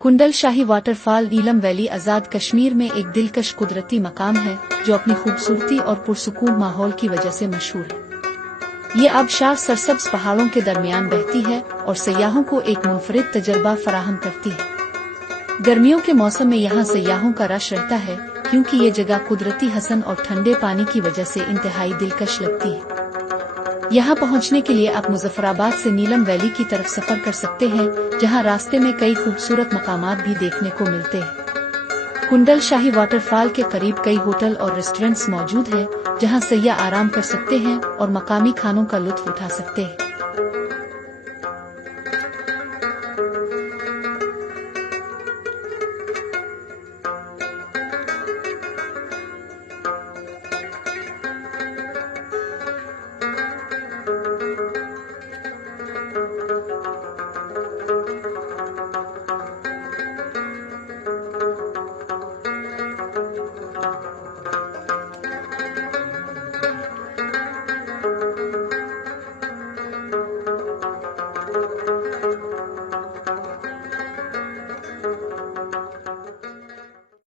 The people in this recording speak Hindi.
कुंडल शाही वाटरफॉल नीलम वैली आज़ाद कश्मीर में एक दिलकश कुदरती मकाम है जो अपनी खूबसूरती और पुरसुकून माहौल की वजह से मशहूर है। ये आबशार सरसब्ज पहाड़ों के दरमियान बहती है और सयाहों को एक मुनफरिद तजर्बा फराहम करती है। गर्मियों के मौसम में यहाँ सयाहों का रश रहता है क्योंकि ये जगह कुदरती हसन और ठंडे पानी की वजह से इंतहाई दिलकश लगती है। यहाँ पहुँचने के लिए आप मुजफ्फराबाद से नीलम वैली की तरफ सफर कर सकते हैं, जहाँ रास्ते में कई खूबसूरत मकामात भी देखने को मिलते हैं। कुंडल शाही वाटरफॉल के करीब कई होटल और रेस्टोरेंट्स मौजूद हैं, जहाँ सयाह आराम कर सकते हैं और मकामी खानों का लुत्फ उठा सकते हैं।